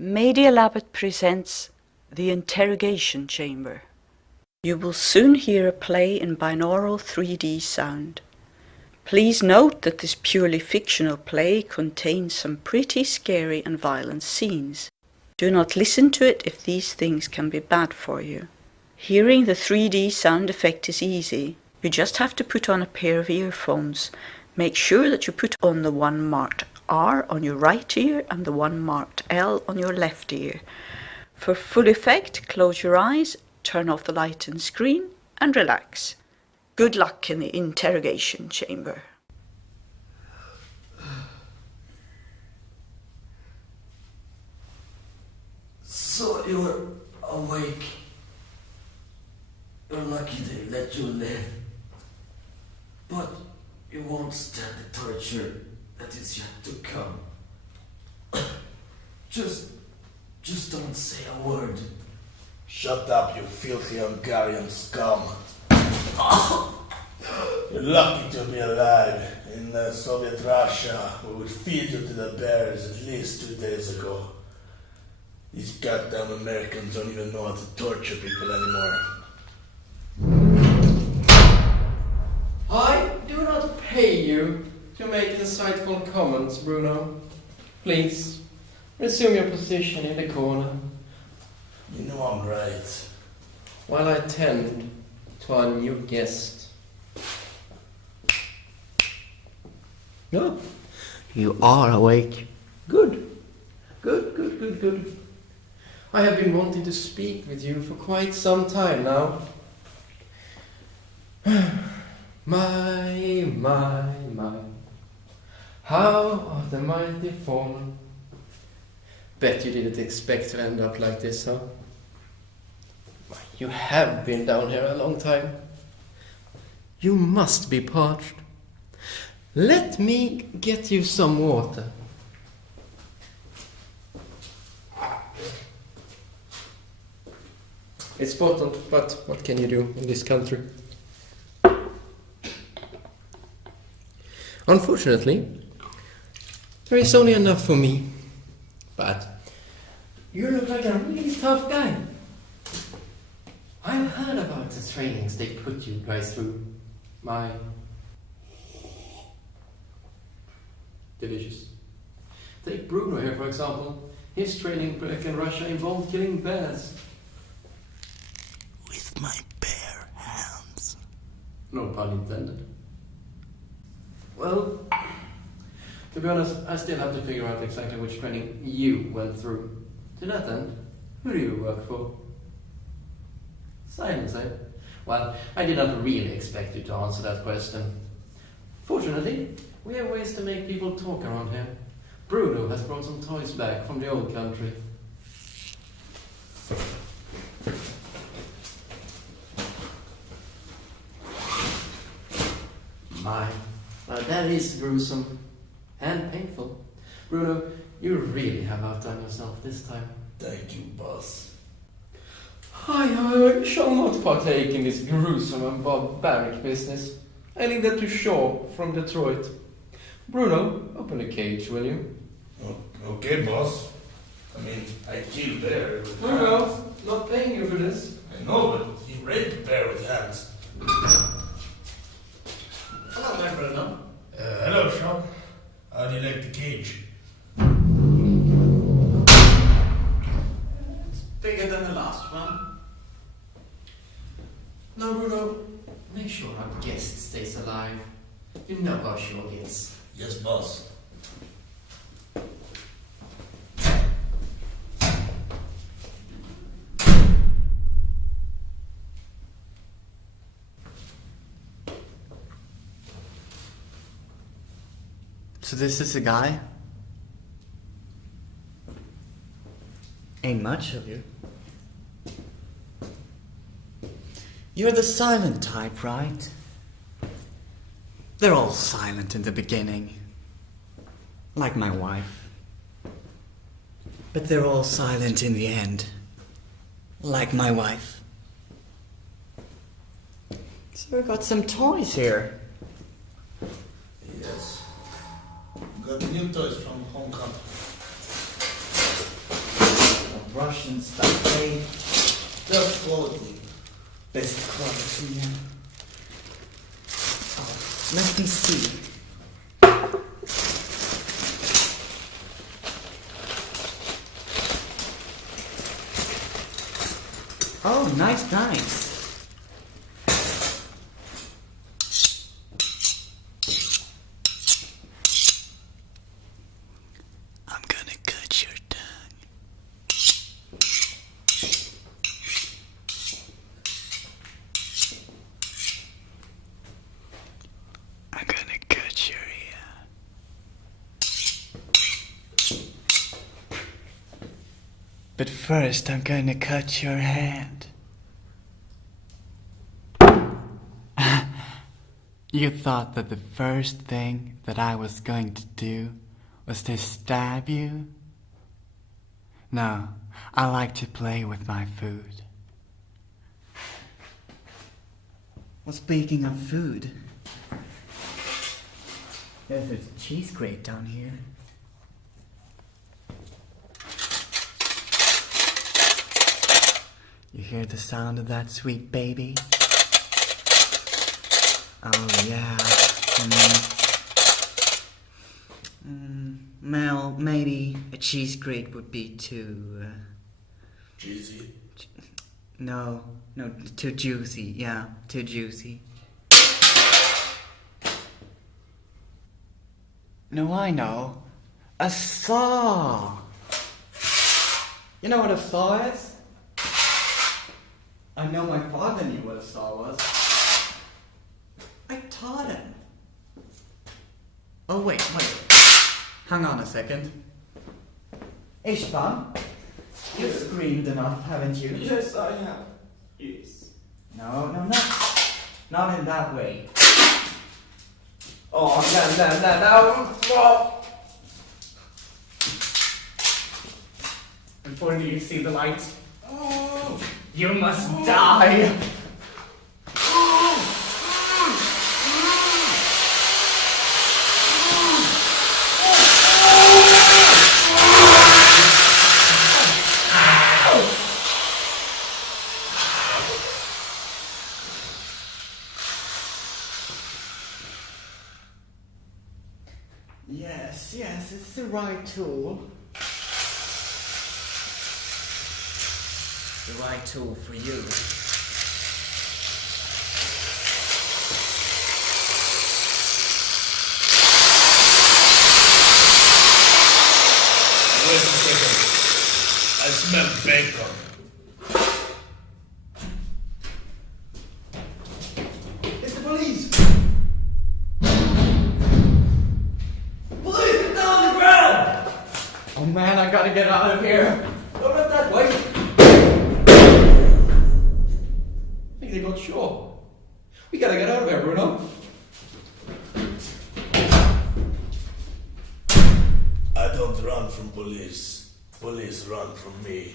Media Labet presents The Interrogation Chamber. You will soon hear a play in binaural 3D sound. Please note that this purely fictional play contains some pretty scary and violent scenes. Do not listen to it if these things can be bad for you. Hearing the 3D sound effect is easy. You just have to put on a pair of earphones. Make sure that you put on the one marked R on your right ear and the one marked L on your left ear. For full effect, close your eyes, turn off the light and screen, and relax. Good luck in the interrogation chamber. So you're awake. You're lucky they let you live. But you won't stand the torture that is yet to come. Just don't say a word. Shut up, you filthy Hungarian scum. You're lucky to be alive. In Soviet Russia, we would feed you to the bears at least 2 days ago. These goddamn Americans don't even know how to torture people anymore. I do not pay you to make insightful comments, Bruno. Please, resume your position in the corner. You know I'm right. While I tend to our new guest. No, you are awake. Good. I have been wanting to speak with you for quite some time now. My. How are the mighty fallen? Bet you didn't expect to end up like this, huh? You have been down here a long time. You must be parched. Let me get you some water. It's bottled, but what can you do in this country? Unfortunately, there is only enough for me. But you look like a really tough guy. I've heard about the trainings they put you guys through. My delicious. Take Bruno here, for example. His training back in Russia involved killing bears. With my bare hands. No pun intended. Well, to be honest, I still have to figure out exactly which training you went through. To that end, who do you work for? Silence, eh? Well, I did not really expect you to answer that question. Fortunately, we have ways to make people talk around here. Bruno has brought some toys back from the old country. My, now that is gruesome and painful. Bruno, you really have outdone yourself this time. Thank you, boss. I shall not partake in this gruesome and barbaric business. I leave that to Shaw from Detroit. Bruno, open the cage, will you? Okay, boss. I mean, I killed bear with hands. Well, not paying you for this. I know, but he raped bear with hands. Hello, my Bruno. Hello, Shaw. How do you like the cage? It's bigger than the last one. Now, Bruno, make sure our guest stays alive. You know how Shaw gets. Yes, boss. So this is the guy? Ain't much of you. You're the silent type, right? They're all silent in the beginning. Like my wife. But they're all silent in the end. Like my wife. So we've got some toys here. Yes. Got new toys from home country. Russian stuff, eh? Just clothing. Best quality, yeah. Oh, let me see. Oh, nice, nice. I'm gonna cut your tongue. I'm gonna cut your ear. But first, I'm gonna cut your hand. You thought that the first thing that I was going to do was to stab you? No, I like to play with my food. Well, speaking of food, there's a cheese grate down here. You hear the sound of that, sweet baby? Oh yeah. Well, maybe a cheese grate would be too... Cheesy. No, too juicy. Yeah, too juicy. No, I know. A saw! You know what a saw is? I know my father knew what a saw was. I taught him. Oh, wait. Hang on a second. Ishvan, you've screamed enough, haven't you? Yes, I have. Yes. No, not in that way. Oh, no. Before you see the light, you must die. Yes, it's the right tool. The right tool for you. Wait a second. I smell bacon. It's the police! Police, get down on the ground! Oh man, I gotta get out of here. Go not that way. I think they got shot. We gotta get out of here, Bruno. I don't run from police. Police run from me.